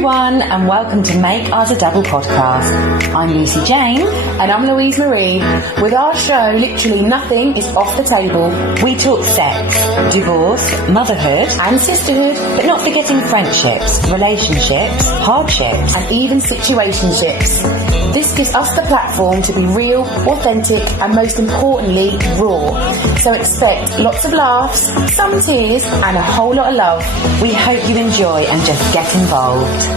everyone, and welcome to Make Us a Double podcast. I'm Lucy Jane. And I'm Louise Marie. With our show, literally nothing is off the table. We talk sex, divorce, motherhood, And sisterhood. but not forgetting friendships, relationships, hardships, And even situationships. This gives us the platform to be real, authentic, and most importantly, raw. So expect lots of laughs, some tears, and a whole lot of love. We hope you enjoy and just get involved.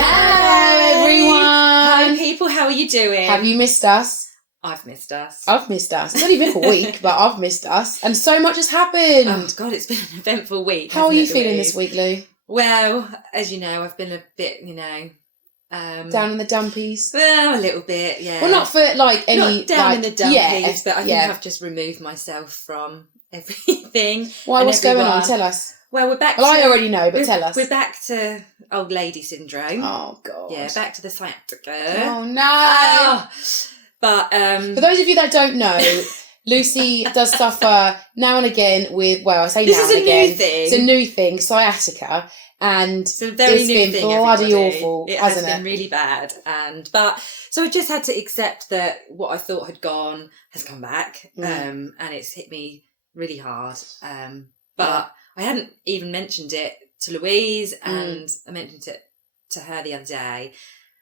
Hello, everyone. Hi, people. How are you doing? Have you missed us? I've missed us. I've missed us. It's only been a week, but I've missed us. And so much has happened. Oh, God, it's been an eventful week. How are hasn't you it, feeling Louise? this week, Lou? Well, as you know, I've been a bit, Down in the dumpies? Well, a little bit, yeah. Well, not for like any... Not down in the dumpies, yeah, but I think yeah. I've just removed myself from everything. Why, and what's going on? everyone. Tell us. Well, we're back Well, to... I already know, but we're, tell us. We're back to old lady syndrome. Oh, God. Yeah, back to the sciatica. Oh, no. Oh. But, For those of you that don't know, Lucy does suffer now and again with, well, I say This now is and a new again. thing. It's a new thing, sciatica. And it's a very new been thing, bloody everybody. awful, It hasn't has been it? really bad. So I just had to accept that what I thought had gone has come back. And it's hit me really hard. But I hadn't even mentioned it to Louise, and I mentioned it to her the other day.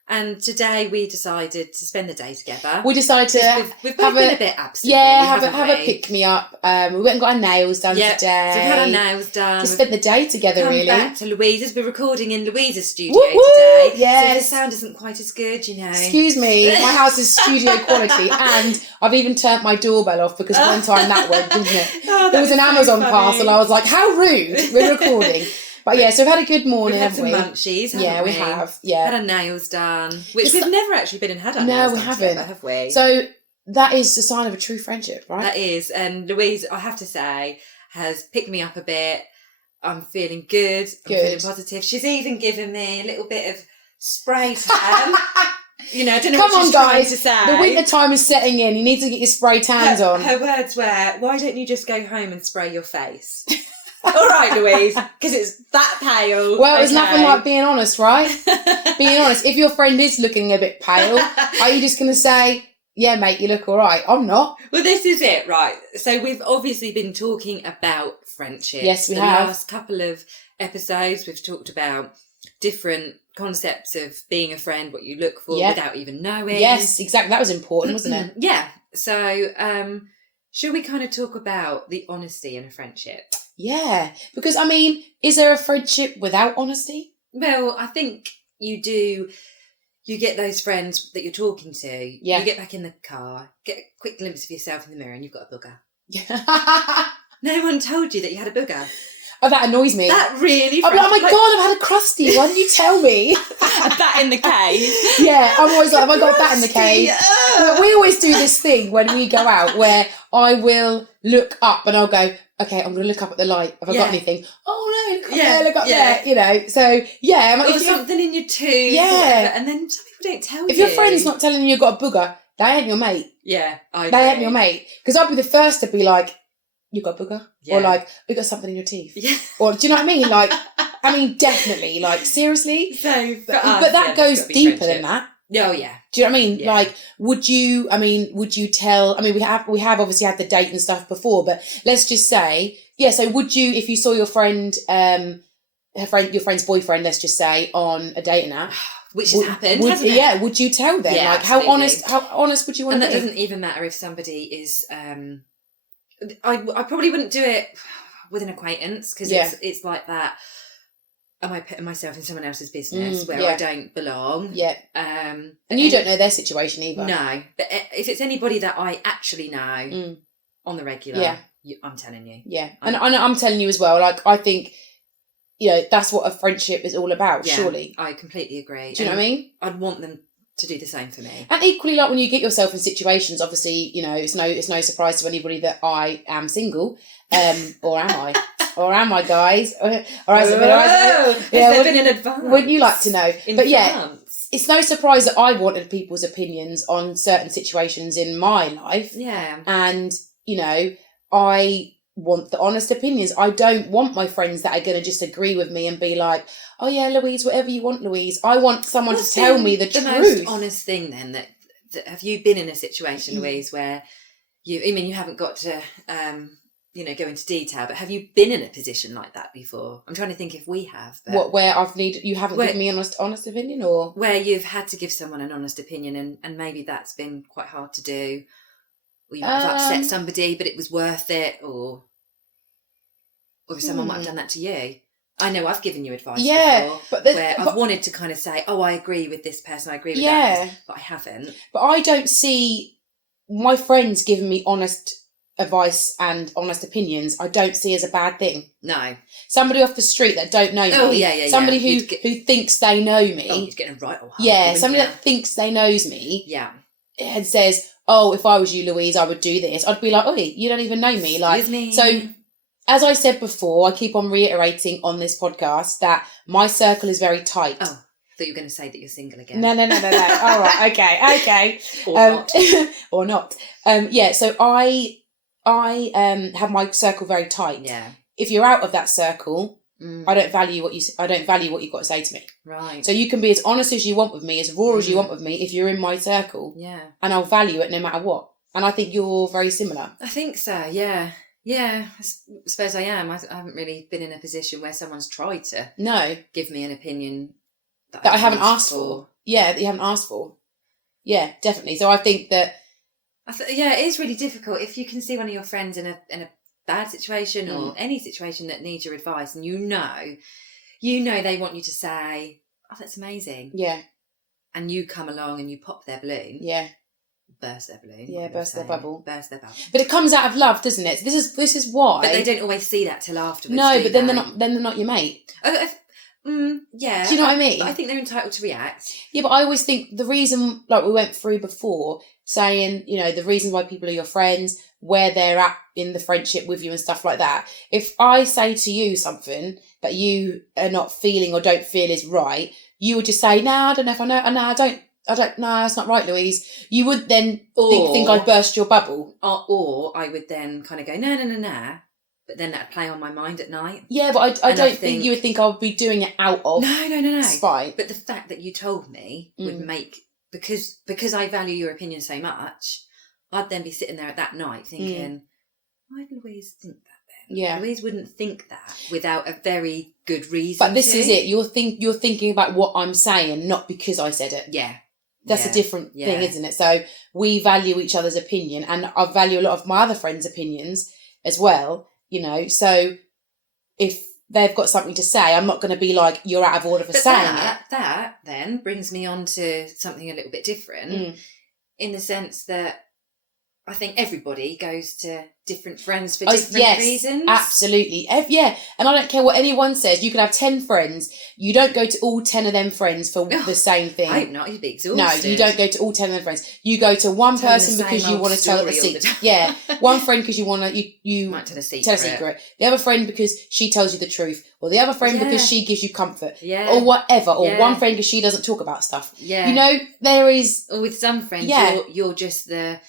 And today we decided to spend the day together. We decided to We've both been a bit absent. Yeah, really, have a pick-me-up. We went and got our nails done today. So we've had our nails done. Just spent the day together, Come really. back to Louise's. We're recording in Louise's studio Woo, woo, today. yes. So the sound isn't quite as good, you know. Excuse me, my house is studio quality, and I've even turned my doorbell off because one time that went, didn't it? Oh, There was an so Amazon funny. parcel. I was like, how rude. We're recording. But yeah, so we've had a good morning, We've had some haven't we? munchies, haven't Yeah, we we? have. Yeah. Had our nails done, which Just- we've never actually been and had our No, nails we done haven't. together, have we? So that is a sign of a true friendship, right? That is, and Louise, I have to say, has picked me up a bit. I'm feeling good. I'm feeling positive. She's even given me a little bit of spray tan. You know, I don't know Come what on, she's trying guys. to say. The winter time is setting in. You need to get your spray tans on. Her words were, why don't you just go home and spray your face? All right, Louise, because it's that pale. Well, it's okay. nothing like being honest, right? Being honest. If your friend is looking a bit pale, are you just going to say, yeah, mate, you look all right? I'm not. Well, this is it, right? So we've obviously been talking about friendship. Yes, we the have. last couple of episodes, we've talked about different concepts of being a friend, what you look for Yeah. without even knowing. Yes, exactly. That was important, wasn't it? Yeah. So, should we kind of talk about the honesty in a friendship? Yeah. Because, I mean, is there a friendship without honesty? Well, I think you do. You get those friends that you're talking to. Yeah. You get back in the car, get a quick glimpse of yourself in the mirror, and you've got a booger. Yeah. No one told you that you had a booger. Oh, that annoys me. That really. I'm like, oh my God, I've had a crusty. Why didn't you tell me? That in the cave. Yeah, I'm always like, have I got that in the cave? Well, we always do this thing when we go out where I will look up and I'll go, okay, I'm going to look up at the light. Have I got anything? Oh no, look up there, look up there. You know, so yeah. I'm like, Or something in your tooth. Yeah. And then some people don't tell you. If your friend's not telling you you've got a booger, they ain't your mate. Yeah, I They agree. ain't your mate. Because I'd be the first to be like, you got a booger? Yeah. Or like, you got something in your teeth. Yeah. Or do you know what I mean? Like, I mean, definitely. Like, seriously? So, for But, us, but that there's goes gotta be deeper friendship. than that. Oh, yeah. Do you know what I mean? Yeah. Like, would you tell, I mean, we have obviously had the date and stuff before, but let's just say, yeah, so would you, if you saw your friend, your friend's boyfriend, let's just say, on a dating app, Which has happened, hasn't it? Yeah, would you tell them? Yeah, like, absolutely. how honest would you want And to that be? doesn't even matter if somebody is... I probably wouldn't do it with an acquaintance, because it's like that, am I putting myself in someone else's business where I don't belong? Yeah. And you don't know their situation either. No. But if it's anybody that I actually know on the regular, I'm telling you. Yeah. And I'm telling you as well, like, I think, you know, that's what a friendship is all about, surely. I completely agree. Do you know what I mean? I'd want them to do the same for me. And equally, like, when you get yourself in situations, obviously, you know, it's no surprise to anybody that I am single, or am I? Or am I, guys? Or has it been? Has there been in advance? Wouldn't you like to know? But yeah, it's no surprise that I wanted people's opinions on certain situations in my life. Yeah. And, you know, I want the honest opinions. I don't want my friends that are going to just agree with me and be like, oh yeah, Louise, whatever you want, Louise. I want someone to tell me the truth. The most honest thing then, that have you been in a situation, Louise, where you haven't got to, go into detail, but have you been in a position like that before? I'm trying to think if we have. But where you haven't given me an honest opinion, or where you've had to give someone an honest opinion and maybe that's been quite hard to do, or you might have upset somebody, but it was worth it, or someone might have done that to you. I know I've given you advice before, but I've wanted to kind of say, oh, I agree with this person, I agree with that person, but I haven't. But I don't see my friends giving me honest advice and honest opinions. I don't see as a bad thing. No. Somebody off the street that don't know me. Oh, yeah. Somebody who thinks they know me. Oh, you're getting right or hard. Yeah, somebody that thinks they knows me. Yeah. And says, oh, if I was you, Louise, I would do this. I'd be like, oh, you don't even know me. Excuse me. So, as I said before, I keep on reiterating on this podcast that my circle is very tight. Oh, I thought you were going to say that you're single again. No. All right, okay. Or not. Yeah, so I have my circle very tight. Yeah. If you're out of that circle, I don't value what you've got to say to me. Right. So you can be as honest as you want with me, as raw as you want with me, if you're in my circle. Yeah. And I'll value it no matter what. And I think you're very similar. I think so. Yeah. Yeah, I suppose I am. I haven't really been in a position where someone's tried to give me an opinion that I haven't asked for. Yeah, that you haven't asked for. Yeah, definitely. So I think that... it is really difficult if you can see one of your friends in a bad situation or any situation that needs your advice, and you know they want you to say, oh, that's amazing. Yeah. And you come along and you pop their balloon. Yeah. Burst their balloon. Yeah, burst their bubble. Burst their bubble. But it comes out of love, doesn't it? This is why. But they don't always see that till afterwards. No, but then they're not your mate. Yeah. Do you know what I mean? I think they're entitled to react. Yeah, but I always think the reason, like we went through before, saying, the reasons why people are your friends, where they're at in the friendship with you and stuff like that. If I say to you something that you are not feeling or don't feel is right, you would just say, no, I don't know if I know. No, I don't, no, that's not right, Louise. You would then think I'd burst your bubble. Or I would then kind of go, no. But then that'd play on my mind at night. Yeah, but I don't think you would think I would be doing it out of spite. But the fact that you told me would make, because I value your opinion so much, I'd then be sitting there at that night thinking, why did Louise think that then? Yeah. Louise wouldn't think that without a very good reason. But this is it. You're thinking about what I'm saying, not because I said it. Yeah. That's a different thing, isn't it? So we value each other's opinion, and I value a lot of my other friends' opinions as well, So if they've got something to say, I'm not going to be like, you're out of order for saying it. That then brings me on to something a little bit different, in the sense that I think everybody goes to different friends for different reasons. Absolutely. And I don't care what anyone says. You can have 10 friends. You don't go to all 10 of them friends for the same thing. I hope not. You'd be exhausted. No, you don't go to all 10 of them friends. You go to one person because you want to tell a secret. Yeah. One friend because you want to... You might tell a secret. The other friend because she tells you the truth. Or the other friend because she gives you comfort. Yeah. Or whatever. Or one friend because she doesn't talk about stuff. Yeah. There is... Or with some friends, you're just the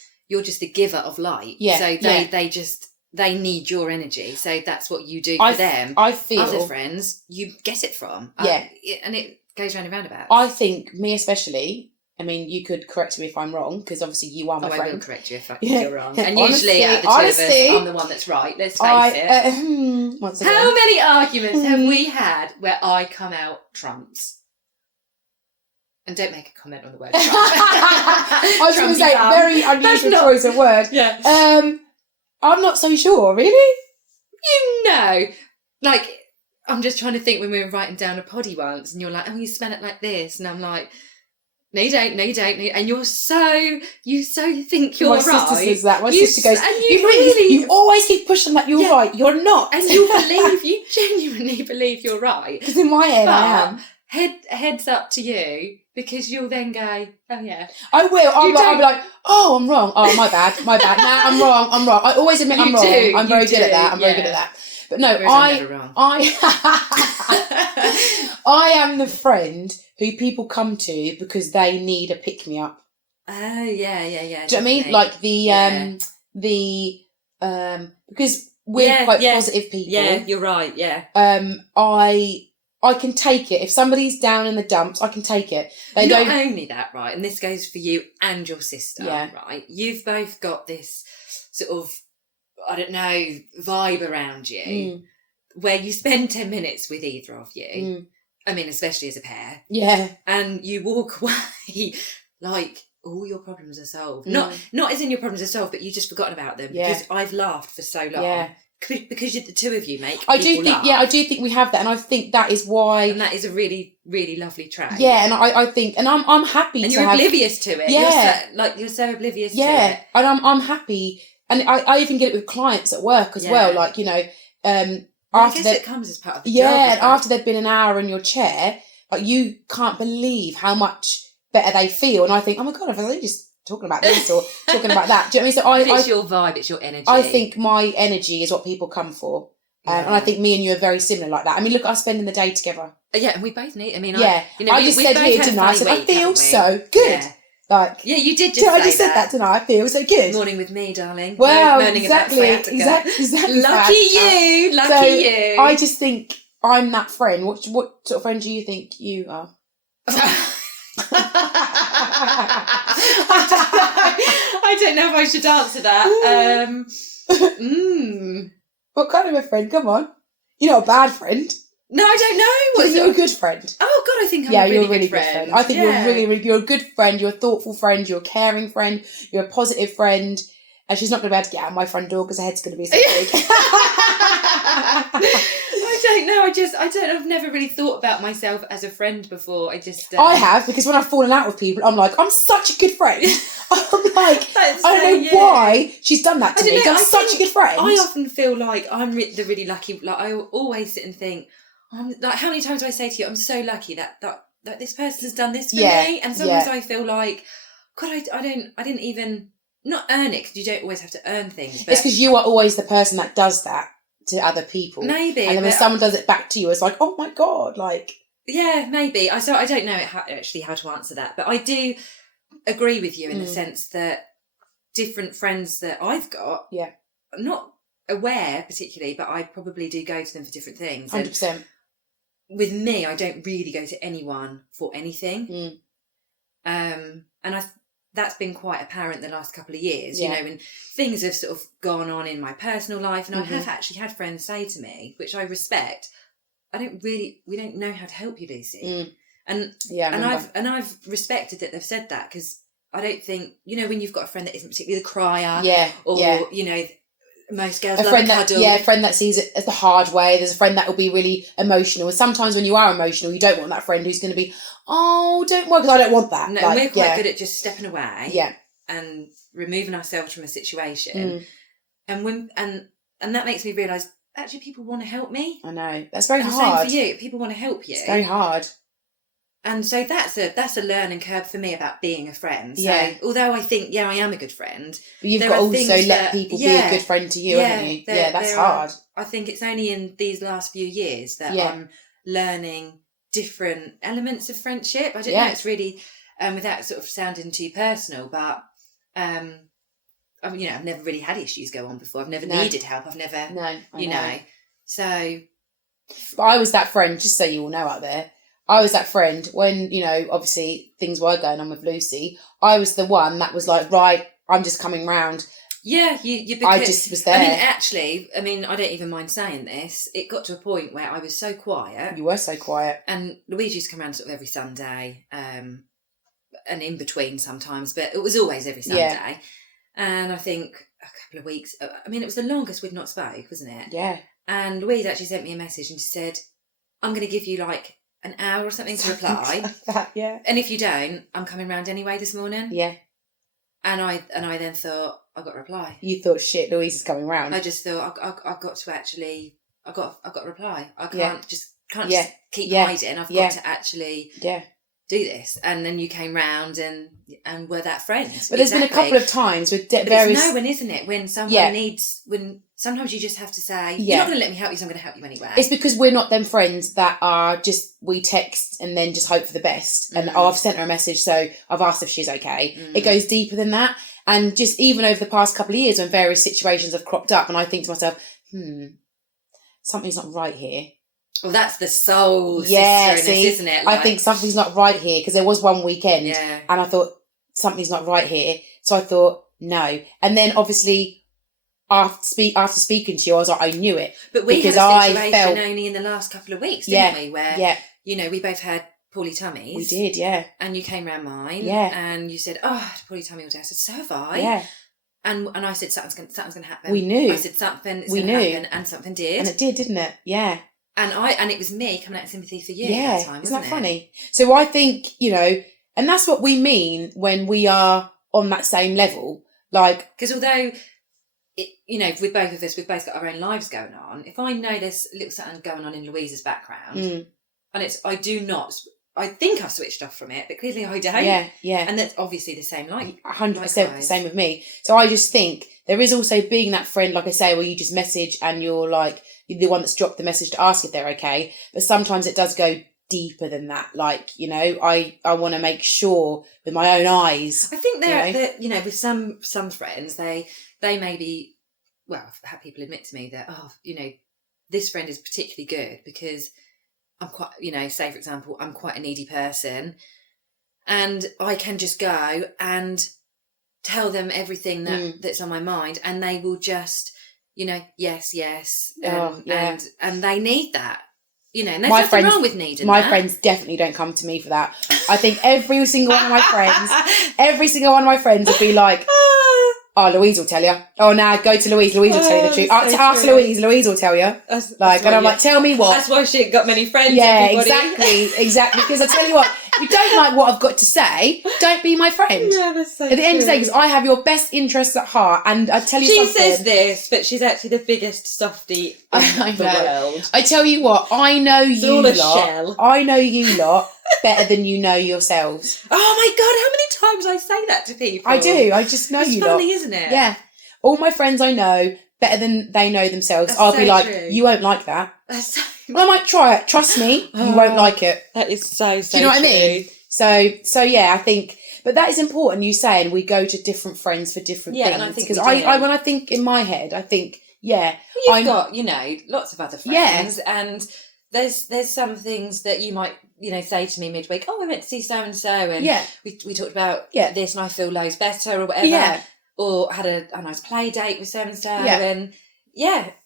giver of light. Yeah. So they need your energy. So that's what you do for them. I feel other friends you get it from. Yeah. And it goes round and roundabout. I think me especially, I mean, you could correct me if I'm wrong, because obviously you are my friend. I will correct you if you're wrong. And honestly, usually out of the two of us, I'm the one that's right. Let's face it. Once again. How many arguments have we had where I come out trumps? And don't make a comment on the word Trump. I was going to say, very unusual choice of word. Yeah. I'm not so sure, really. Like, I'm just trying to think when we were writing down a poddy once, and you're like, oh, you smell it like this. And I'm like, no, you don't. And you think you're right. My sister says that. My sister goes, you always keep pushing that you're right. You're not. And you genuinely believe you're right. Because in my head, I am. Heads up to you, because you'll then go, oh yeah. I will. I'll be like, oh, I'm wrong. Oh, my bad. Nah, I'm wrong. I always admit I'm wrong. I'm very good at that. But no, I am the friend who people come to because they need a pick-me-up. Oh, yeah. Do you know what I mean? Like because we're quite positive people. Yeah, you're right. Yeah. I can take it. If somebody's down in the dumps, I can take it. Not only that, right, and this goes for you and your sister, Yeah. right? You've both got this sort of, I don't know, vibe around you where you spend 10 minutes with either of you. I mean, especially as a pair. Yeah. And you walk away like all your problems are solved. Not as in your problems are solved, but you've just forgotten about them. Yeah. Because I've laughed for so long. Yeah. Because the two of you make I people do think laugh. I do think we have that, and I think that is why. And that is a really, really lovely trait. Yeah, and I think, and I'm happy. And to you're have, oblivious to it. Yeah, You're so oblivious to yeah, it. and I'm happy, and I even get it with clients at work as well. Like, you know, I after guess it comes as part of the job. Yeah, and after they've been an hour in your chair, like, you can't believe how much better they feel. And I think, oh my God, I've only just talking about this or talking about that. Do you know what I mean? So it's your vibe, it's your energy. I think my energy is what people come for. And I think me and you are very similar like that. I mean, look at us spending the day together. Yeah, and we both need, I mean, I just said here, didn't I? I said, I feel so good. Yeah. Like, yeah, you did just say I just said that, didn't I? I feel so good. Morning with me, darling. Well, Moaning exactly. Lucky you. You. I just think I'm that friend. What sort of friend do you think you are? I don't know if I should answer that. What kind of a friend? Come on. You're not a bad friend. No, I don't know. Do you think you're a good friend? Oh God, I think I'm you're a really good friend. I think you're a good friend. You're a thoughtful friend. You're a caring friend. You're a positive friend. And she's not going to be able to get out of my front door because her head's going to be so big. I don't know. I've never really thought about myself as a friend before. I have, because when I've fallen out with people, I'm like, I'm such a good friend. I'm like, I don't know why she's done that to me. I'm such a good friend. I often feel like I'm the really lucky. Like, I always sit and think, like, how many times do I say to you, I'm so lucky that this person's done this for me. And sometimes I feel like, God, I didn't even not earn it, because you don't always have to earn things. But it's because you are always the person that does that to other people. Maybe. And then when someone does it back to you, it's like, oh my God, like. Yeah, maybe. I don't know actually how to answer that, but I do agree with you in the sense that different friends that I've got, I'm not aware particularly, but I probably do go to them for different things. 100%. And with me, I don't really go to anyone for anything. And that's been quite apparent the last couple of years, you know, and things have sort of gone on in my personal life, and I have actually had friends say to me, which I respect, we don't know how to help you, Lucy. And I've respected that they've said that, because I don't think, you know, when you've got a friend that isn't particularly the crier, you know, most girls love a cuddle. A friend that sees it as the hard way. There's a friend that will be really emotional. And sometimes when you are emotional, you don't want that friend who's going to be, oh, don't worry, because I don't want that. No, we're quite good at just stepping away and removing ourselves from a situation. And that makes me realise, actually, people want to help me. I know. That's very hard. Same for you. People want to help you. It's very hard. And so that's a learning curve for me about being a friend. So although I think, I am a good friend. But you've got to also let people be a good friend to you, haven't you? Yeah, that's hard. I think it's only in these last few years that I'm learning different elements of friendship. I don't know, it's really, without sort of sounding too personal, but I've never really had issues go on before. I've never needed help. I've never, know. So. But I was that friend, just so you all know out there. I was that friend when, you know, obviously things were going on with Lucy. I was the one that was like, right, I'm just coming round. Yeah, you I just was there. I mean, I don't even mind saying this. It got to a point where I was so quiet. You were so quiet. And Louise used to come around sort of every Sunday, and in between sometimes, but it was always every Sunday. Yeah. And I think a couple of weeks, I mean, it was the longest we'd not spoke, wasn't it? Yeah. And Louise actually sent me a message and she said, I'm going to give you like an hour or something to reply. Like that, yeah. And if you don't, I'm coming round anyway this morning. Yeah. And I then thought, I've got to reply. You thought, shit, Louise is coming round. I just thought, I've got to actually, I've got to reply. I can't just keep hiding. I've got to actually do this. And then you came round and we're that friends. But there's been a couple of times with various... It's knowing, isn't it? When someone needs... Sometimes you just have to say, you're not going to let me help you, so I'm going to help you anyway. It's because we're not them friends that are just, we text and then just hope for the best. And I've sent her a message, so I've asked if she's okay. It goes deeper than that. And just even over the past couple of years when various situations have cropped up, and I think to myself, something's not right here. Well, that's the soul Yeah, sisterness, see, isn't it? I think something's not right here, because there was one weekend Yeah. and I thought something's not right here. So I thought, no. And then obviously after speaking to you, I was like, I knew it. But we because had a situation only in the last couple of weeks, didn't we? Where, we both had poorly tummies. We did, yeah. And you came round mine. Yeah. And you said, oh, I had a poorly tummy all day. I said, so have I. Yeah. And I said, something's going to happen. We knew. I said, something's going to happen. And something did. And it did, didn't it? Yeah. And it was me coming out in sympathy for you yeah. at that time, wasn't Isn't that it? funny? So I think, and that's what we mean when we are on that same level. Like, because although, with both of us, we've both got our own lives going on. If I know there's a little something going on in Louisa's background, and I think I've switched off from it, but clearly I don't. Yeah, yeah. And that's obviously the same, 100% the same with me. So I just think there is also being that friend, like I say, where you just message and you're like, you're the one that's dropped the message to ask if they're okay. But sometimes it does go deeper than that. Like, I want to make sure with my own eyes. I think with some friends, they maybe, well, I've had people admit to me that, this friend is particularly good because I'm quite, say for example, I'm quite a needy person and I can just go and tell them everything that's on my mind and they will just, yes. And they need that. And there's nothing wrong with needing my that. Friends definitely don't come to me for that. I think every single one of my friends will be like, oh, Louise will tell you. Oh, now go to Louise. Louise will tell you the truth. Ask Louise. Louise will tell you. That's and I'm like, tell me what. That's why she ain't got many friends. Yeah, everybody. exactly. Because I tell you what, if you don't like what I've got to say, don't be my friend. Yeah, that's so At the end of the day, because I have your best interests at heart, and I tell you something. She says this, but she's actually the biggest softie in the world. I tell you what, I know you all a lot. shell. I know you lot better than you know yourselves. Oh my God, how many times I say that to people? I do. I just know you lot. It's funny, isn't it? Yeah. All my friends I know better than they know themselves. That's I'll so be like, true. you won't like that. That's so... Well, I might try it. Trust me, you won't like it. That is so Do you know what I mean? So yeah, I think, but that is important. You saying we go to different friends for different things. And I think because I when I think in my head, I think you've got lots of other friends, and there's some things that you might say to me midweek. Oh, I went to see so and so, and we talked about this, and I feel loads better or whatever. Yeah. Or had a nice play date with so and so, and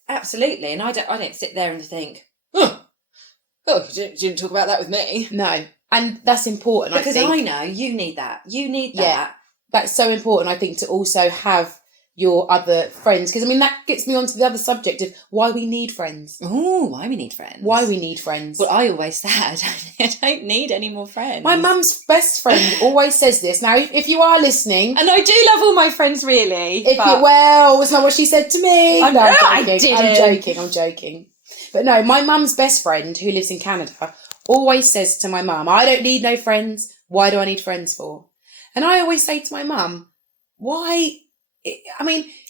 absolutely. And I don't sit there and think, you didn't talk about that with me. No. And that's important, because I think. I know you need that. You need that. Yeah, that's so important, I think, to also have your other friends. Because, that gets me onto the other subject of why we need friends. Oh, why we need friends. Why we need friends. Well, I always said I don't need any more friends. My mum's best friend always says this. Now, if you are listening... And I do love all my friends, really. It's not what she said to me. I'm joking. But no, my mum's best friend, who lives in Canada, always says to my mum, I don't need no friends. Why do I need friends for? And I always say to my mum, why...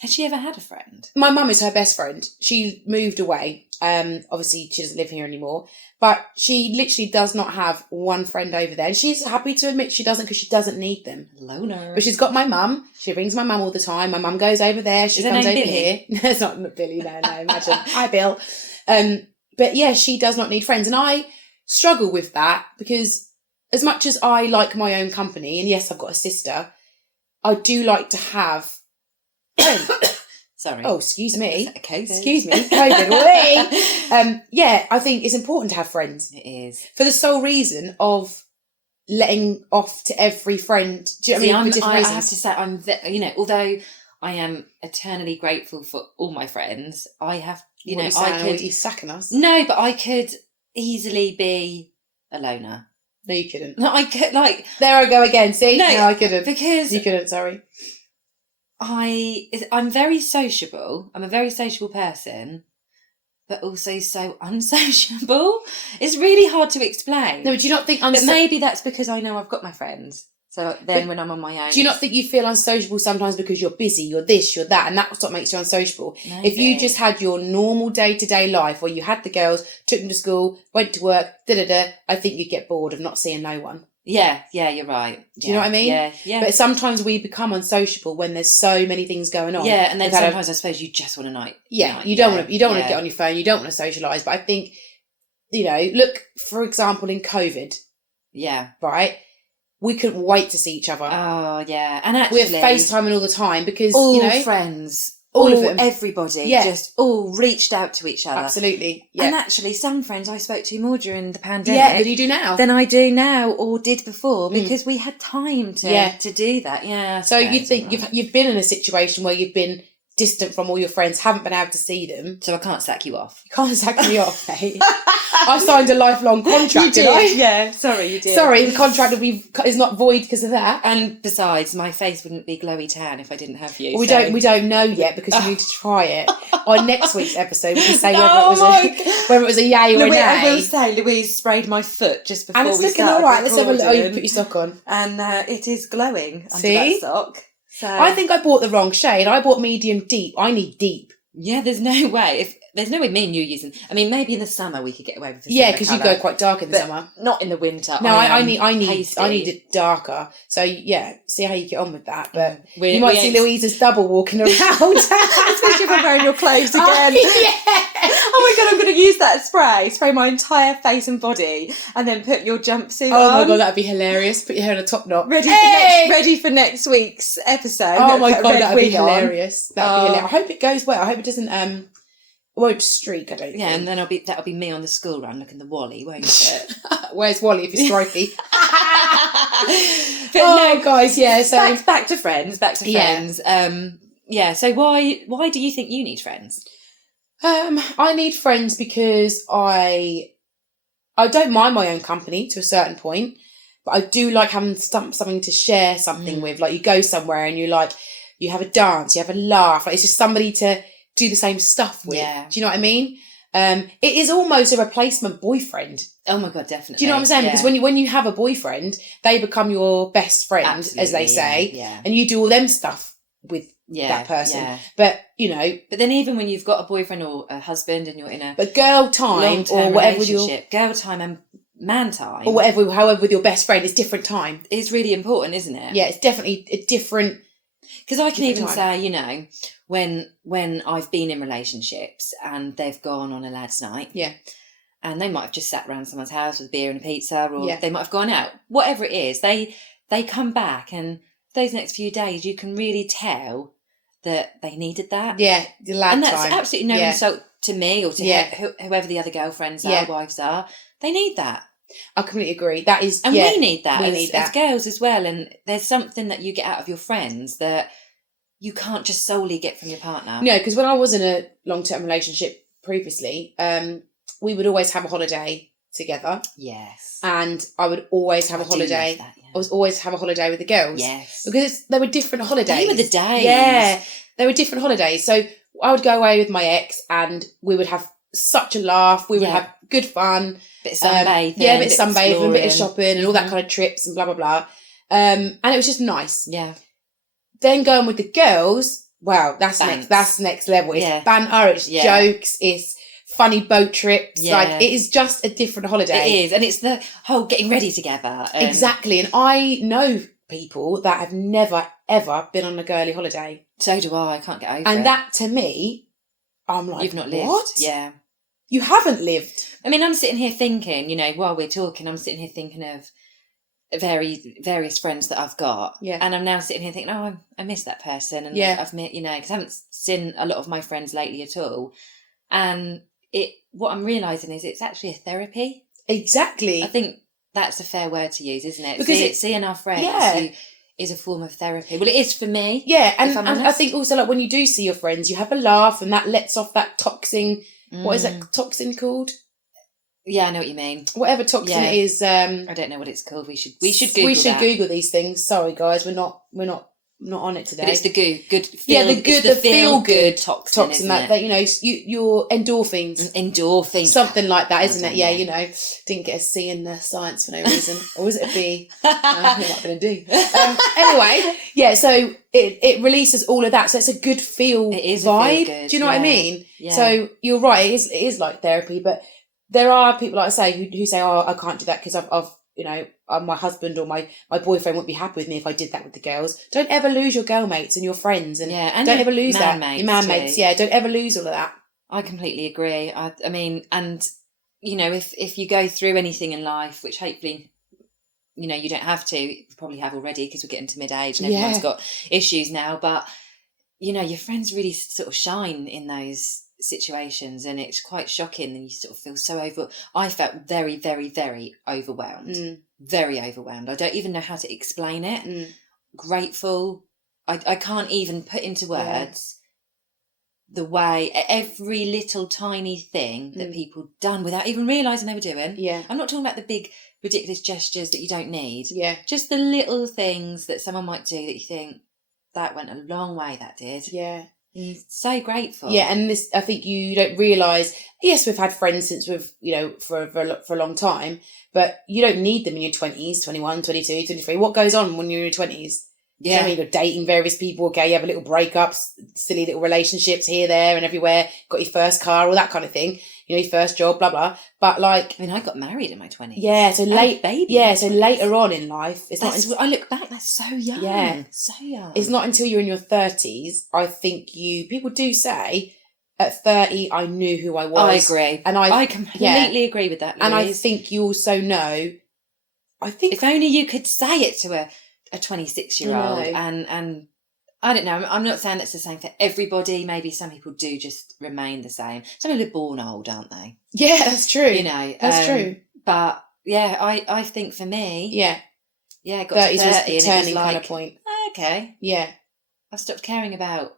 has she ever had a friend? My mum is her best friend. She moved away. Obviously, she doesn't live here anymore. But she literally does not have one friend over there. And she's happy to admit she doesn't because she doesn't need them. Loner. But she's got my mum. She rings my mum all the time. My mum goes over there. She comes over here. It's not Billy, no, imagine. Hi, Bill. But yeah, she does not need friends. And I struggle with that because as much as I like my own company, and yes, I've got a sister, I do like to have... Sorry. Oh, excuse me. COVID. Excuse me. COVID. I think it's important to have friends. It is. For the sole reason of letting off to every friend. Do you know what I mean? For different reasons. I have to say, although I am eternally grateful for all my friends, I have, he's sacking us. No, but I could easily be a loner. No, you couldn't. No, I could, there I go again. See? No, I couldn't. Because... You couldn't, sorry. I'm very sociable. I'm a very sociable person, but also so unsociable. It's really hard to explain. No, but do you not think... But maybe that's because I know I've got my friends. So then when I'm on my own... Do you not think you feel unsociable sometimes because you're busy, you're this, you're that, and that's what makes you unsociable? Maybe. If you just had your normal day-to-day life where you had the girls, took them to school, went to work, I think you'd get bored of not seeing no one. Yeah, you're right. Do you know what I mean? Yeah. But sometimes we become unsociable when there's so many things going on. Yeah, and then sometimes I suppose you just want a night. Yeah, you don't want to get on your phone. You don't want to socialise. But I think, look, for example, in COVID. Yeah. Right? We couldn't wait to see each other. Oh, yeah. And actually... We're FaceTiming all the time because, friends... All of them. Everybody just all reached out to each other. Absolutely. Yeah. And actually, some friends I spoke to more during the pandemic than you do now. Than I do now or did before because we had time to do that. Yeah. So you think you've been in a situation where you've been distant from all your friends, haven't been able to see them. So I can't sack you off. You can't sack me off, eh? I signed a lifelong contract, did I? Yeah, sorry, you did. Sorry, the contract is not void because of that. And besides, my face wouldn't be glowy tan if I didn't have you. Well, we don't know yet because you need to try it. On next week's episode, we can say whether it was a yay or a nay. I will say, Louise sprayed my foot just before we started. And it's looking all right. Let's have a look. Oh, you put your sock on. And it is glowing under that sock. So I think I bought the wrong shade. I bought medium deep. I need deep. Yeah, there's no way. There's no way me and you using... I mean, maybe in the summer we could get away with the Yeah, because you go quite dark in the summer. Not in the winter. No, I need it darker. So, yeah, see how you get on with that. But you might see Louisa's double walking around. Especially if I'm wearing your clothes again. Oh my God, I'm going to use that spray my entire face and body, and then put your jumpsuit on. Oh my God, that'd be hilarious. Put your hair in a top knot. Ready for next week's episode. Oh my God, that'd be hilarious. That'd be hilarious. I hope it goes well. I hope it doesn't... won't streak, I don't think. Yeah, and then that'll be me on the school run looking the Wally, won't it? Where's Wally if he's stripy? No, guys, yeah. So back to friends. So why do you think you need friends? I need friends because I don't mind my own company to a certain point, but I do like having something to share something with. Like you go somewhere and you have a dance, you have a laugh. Like it's just somebody to do the same stuff with. Yeah. Do you know what I mean? It is almost a replacement boyfriend. Oh my God, definitely. Do you know what I'm saying? Yeah. Because when you have a boyfriend, they become your best friend, Absolutely, as they say, and you do all them stuff with that person. Yeah. But But then even when you've got a boyfriend or a husband and you're in a girl time or whatever with girl time and man time or however with your best friend, it's different time. It's really important, isn't it? Yeah, it's definitely a different. Because I can even say, when I've been in relationships and they've gone on a lad's night. Yeah. And they might have just sat around someone's house with a beer and a pizza, or they might have gone out. Whatever it is, they come back, and those next few days you can really tell that they needed that. Yeah, the lad And that's time. absolutely no insult to me or to whoever the other girlfriends are, wives are. They need that. I completely agree. That is, and we need that. We need that as girls as well. And there's something that you get out of your friends that you can't just solely get from your partner. No, because when I was in a long-term relationship previously, we would always have a holiday together. Yes. And I would always have a holiday. That, yeah. I was always have a holiday with the girls. Yes. Because they were different holidays. They were the days. Yeah. They were different holidays. So I would go away with my ex and we would have such a laugh. We would have good fun. Bit of sunbathing. A bit of sunbathing, a bit of shopping and all that kind of trips and blah, blah, blah. And it was just nice. Yeah. Then going with the girls, wow, that's next level. It's banter, it's jokes, it's funny boat trips. Yeah. Like it is just a different holiday. It is, and it's the whole getting ready together. Exactly, and I know people that have never ever been on a girly holiday. So do I. I can't get over it. And that to me, I'm like, you've not lived. What? Yeah, you haven't lived. I mean, I'm sitting here thinking, while we're talking, I'm sitting here thinking of various friends that I've got, and I'm now sitting here thinking, oh, I miss that person, and I've met, because I haven't seen a lot of my friends lately at all, and what I'm realising is it's actually a therapy. Exactly. I think that's a fair word to use, isn't it? Because seeing our friends is a form of therapy. Well, it is for me. Yeah, and I think also like when you do see your friends, you have a laugh, and that lets off that toxin. What is that toxin called? Yeah, I know what you mean. Whatever toxin it is. I don't know what it's called. We should Google these things. Sorry, guys, we're not on it today. But it's the good. The feel good toxin. That your endorphins. Endorphins. Something like that, isn't it? Yeah, didn't get a C in the science for no reason, or was it a B? I think it might have been a D. Anyway, so it releases all of that, so it's a good feel. It is vibe. A feel good, do you know what I mean? Yeah. So you're right. It is like therapy, but there are people, like I say, who say, "Oh, I can't do that because I've my husband or my boyfriend wouldn't be happy with me if I did that with the girls. Don't ever lose your girl mates and your friends, and don't ever lose that. Your man mates, don't ever lose all of that. I completely agree. I mean, and if you go through anything in life, which hopefully you don't have to, you probably have already because we're getting to mid-age and everyone's got issues now, but your friends really sort of shine in those situations, and it's quite shocking, and you sort of feel so I felt very, very, very overwhelmed. Very overwhelmed. I don't even know how to explain it. Grateful. I can't even put into words the way every little tiny thing that people done without even realising they were doing. I'm not talking about the big ridiculous gestures that you don't need. Just the little things that someone might do that you think, that went a long way, that did. You're so grateful. And this, I think you don't realise, yes, we've had friends since we've, for a long time, but you don't need them in your 20s, 21, 22, 23. What goes on when you're in your 20s? You're dating various people, okay, you have a little breakups, silly little relationships here, there and everywhere, got your first car, all that kind of thing, your first job, blah, blah. But I got married in my 20s. So later on in life, I look back, that's so young. So young. It's not until you're in your 30s, I think people do say, at 30, I knew who I was. I agree. And I completely agree with that, Louise. And I think you also know, if only you could say it to a 26-year-old, and I don't know, I'm not saying it's the same for everybody. Maybe some people do just remain the same. Some people are born old, aren't they? Yeah, that's true. That's true. But I think for me, it got 30 to 30 was the and it was turning like, kind of point. Okay. Yeah. I've stopped caring about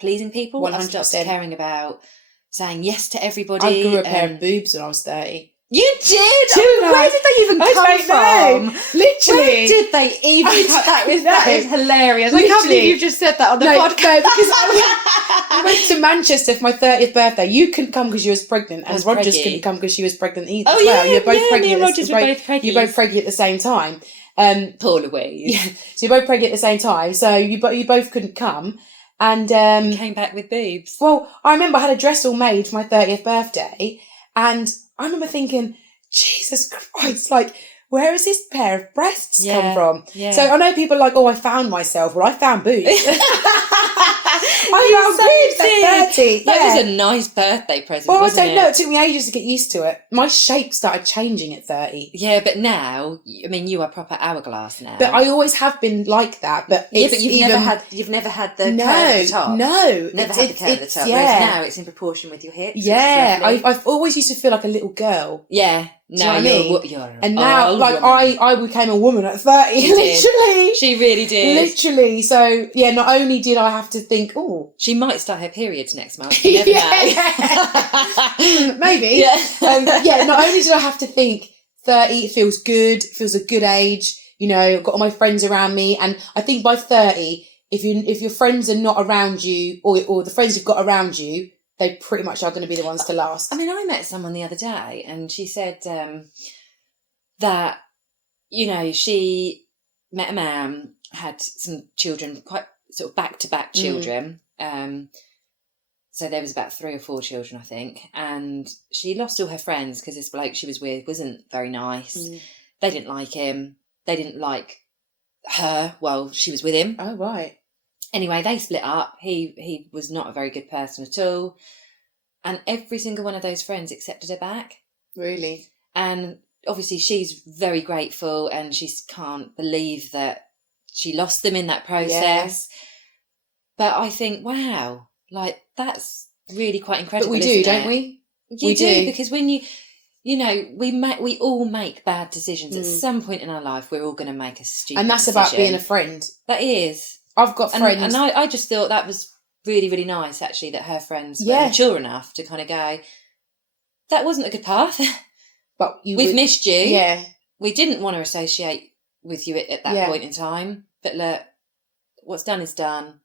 pleasing people. 100%. I've stopped caring about saying yes to everybody. I grew a pair of boobs when I was 30. You did? Where did they even come from? Literally. Where did they even come from? That is hilarious. I can't believe you've just said that on the podcast. No, because I went to Manchester for my 30th birthday. You couldn't come because you was pregnant, and Rogers couldn't come because she was pregnant either. Oh, as well. Yeah, You're both pregnant. Me and Rogers were both pregnant. You're both pregnant at the same time. Poor Louise. Yeah, so you're both pregnant at the same time, so you both couldn't come. And came back with boobs. Well, I remember I had a dress all made for my 30th birthday, and I remember thinking, Jesus Christ, where has this pair of breasts come from? Yeah. So I know people are like, I found myself. Well, I found boobs. I found boobs at 30. That was a nice birthday present, well, wasn't I don't know. It took me ages to get used to it. My shape started changing at 30. Yeah, but now, you are proper hourglass now. But I always have been like that. But but you've never had the curve at the top. No, never had the curve at the top. Whereas now it's in proportion with your hips. Yeah, I've always used to feel like a little girl. Yeah. No, you're and now, I became a woman at 30. Literally. She really did. Literally. So, not only did I have to think, she might start her periods next month. You never know. Maybe. Not only did I have to think 30, it feels good, feels a good age, I've got all my friends around me. And I think by 30, if your friends are not around you, or the friends you've got around you, they pretty much are going to be the ones to last. I met someone the other day, and she said that, she met a man, had some children, quite sort of back-to-back children. So there was about 3 or 4 children, I think. And she lost all her friends because this bloke she was with wasn't very nice. They didn't like him. They didn't like her while she was with him. Oh, right. Anyway, they split up. He was not a very good person at all. And every single one of those friends accepted her back. Really? And obviously she's very grateful, and she can't believe that she lost them in that process. Yeah. But I think, wow, that's really quite incredible. But we do, don't we? We do, because when we all make bad decisions. At some point in our life, we're all going to make a stupid And that's decision. about being a friend. That is. I've got friends. And I just thought that was really, really nice, actually, that her friends were mature enough to kind of go, that wasn't a good path. But we've missed you. Yeah. We didn't want to associate with you at that point in time. But look, what's done is done.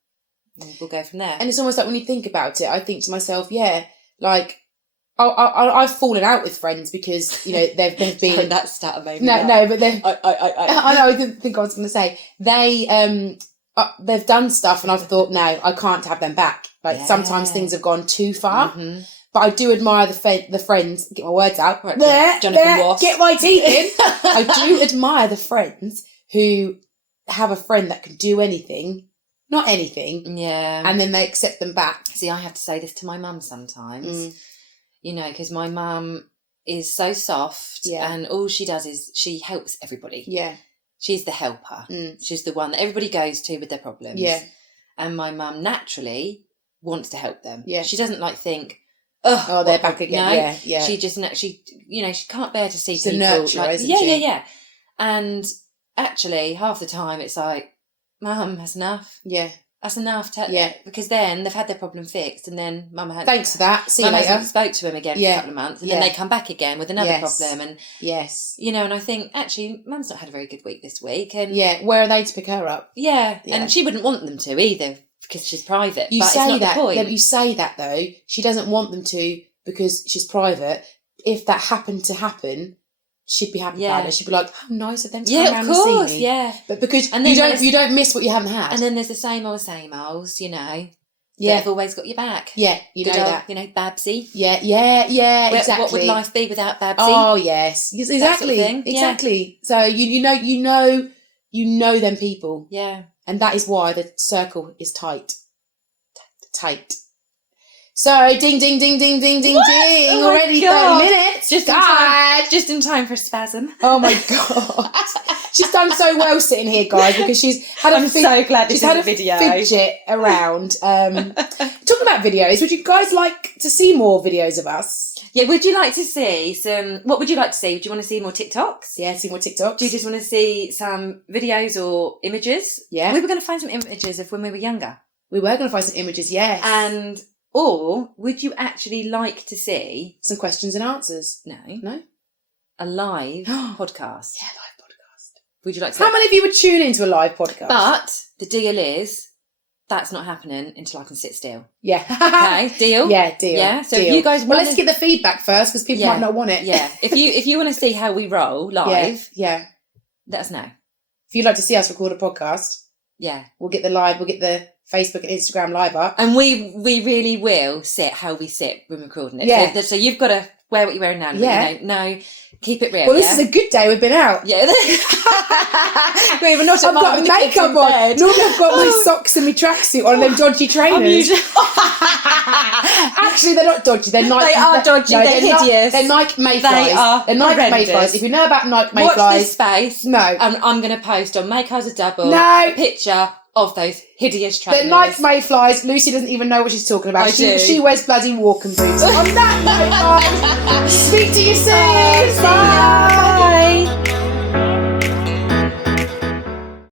We'll go from there. And it's almost like when you think about it, I think to myself, I've fallen out with friends because, they've been... Sorry, that stat made me No, but they've... I know, I didn't think I was going to say. They've done stuff and I've thought, no, I can't have them back. Sometimes things have gone too far. But I do admire the friends. Get my words out. Right, Jonathan Ross. Get my teeth in. I do admire the friends who have a friend that can do anything, not anything, and then they accept them back. See, I have to say this to my mum sometimes, you know, because my mum is so soft, and all she does is she helps everybody. Yeah, she's the helper. She's the one that everybody goes to with their problems. Yeah, and my mum naturally wants to help them. Yeah, she doesn't like think, oh, they're back again. No, yeah. She just she can't bear to see she's people. A nurturer, isn't she? Yeah. And actually, half the time it's like, Mum, that's enough. Yeah. That's enough. Because then they've had their problem fixed, and then Mum had. Thanks for that. See you later. Spoke to him again for a couple of months, and then they come back again with another problem, and and I think actually Mum's not had a very good week this week, and where are they to pick her up? Yeah, and she wouldn't want them to either because she's private. You but say it's not that. The point. No, you say that though. She doesn't want them to because she's private. If that happened to happen, she'd be happy about it. She'd be like, "How nice of them to come around and see me." Yeah, but because you don't miss what you haven't had. And then there's the same olds, you know. Yeah, they've always got your back. Yeah, you know that. You know, Babsy. Yeah, exactly. What would life be without Babsy? Oh yes, exactly, sort of exactly. So you know them people. Yeah, and that is why the circle is tight. Tight. So, ding, ding, ding, ding, ding, ding, ding. Oh already God. 30 minutes. Just in time for a spasm. Oh my God. She's done so well sitting here, guys, because she's had I'm so glad this she's had is a video. Fidget around. Talking about videos, would you guys like to see more videos of us? Yeah, would you like to see what would you like to see? Do you want to see more TikToks? Yeah, see more TikToks. Do you just want to see some videos or images? Yeah. We were going to find some images of when we were younger. We were going to find some images, yes. Or would you actually like to see... some questions and answers? No. A live podcast. Yeah, live podcast. Would you like to... How many of you would tune into a live podcast? But the deal is, that's not happening until I can sit still. Yeah. Okay, deal? Yeah, deal. Yeah, so deal. if you guys want let's get the feedback first, because people might not want it. Yeah, if you want to see how we roll live, let us know. If you'd like to see us record a podcast, we'll get the Facebook and Instagram live up. And we really will sit how we sit when we're recording it. Yeah. So you've got to wear what you're wearing now. Yeah. No, keep it real. Well, this is a good day we've been out. Yeah. I've got makeup on. Normally I've got my socks and my tracksuit on and them dodgy trainers. Actually, they're not dodgy. They're Nike. They are dodgy. They're hideous. They're Nike Mayflies. They're Nike Mayflies. If you know about Nike Mayflies. Watch this space. No. And I'm going to post on Make Ours a Double a picture of those hideous trainers. They're Nike Mayflies. Lucy doesn't even know what she's talking about. She wears bloody walking boots. On that note, guys, speak to you soon. Bye.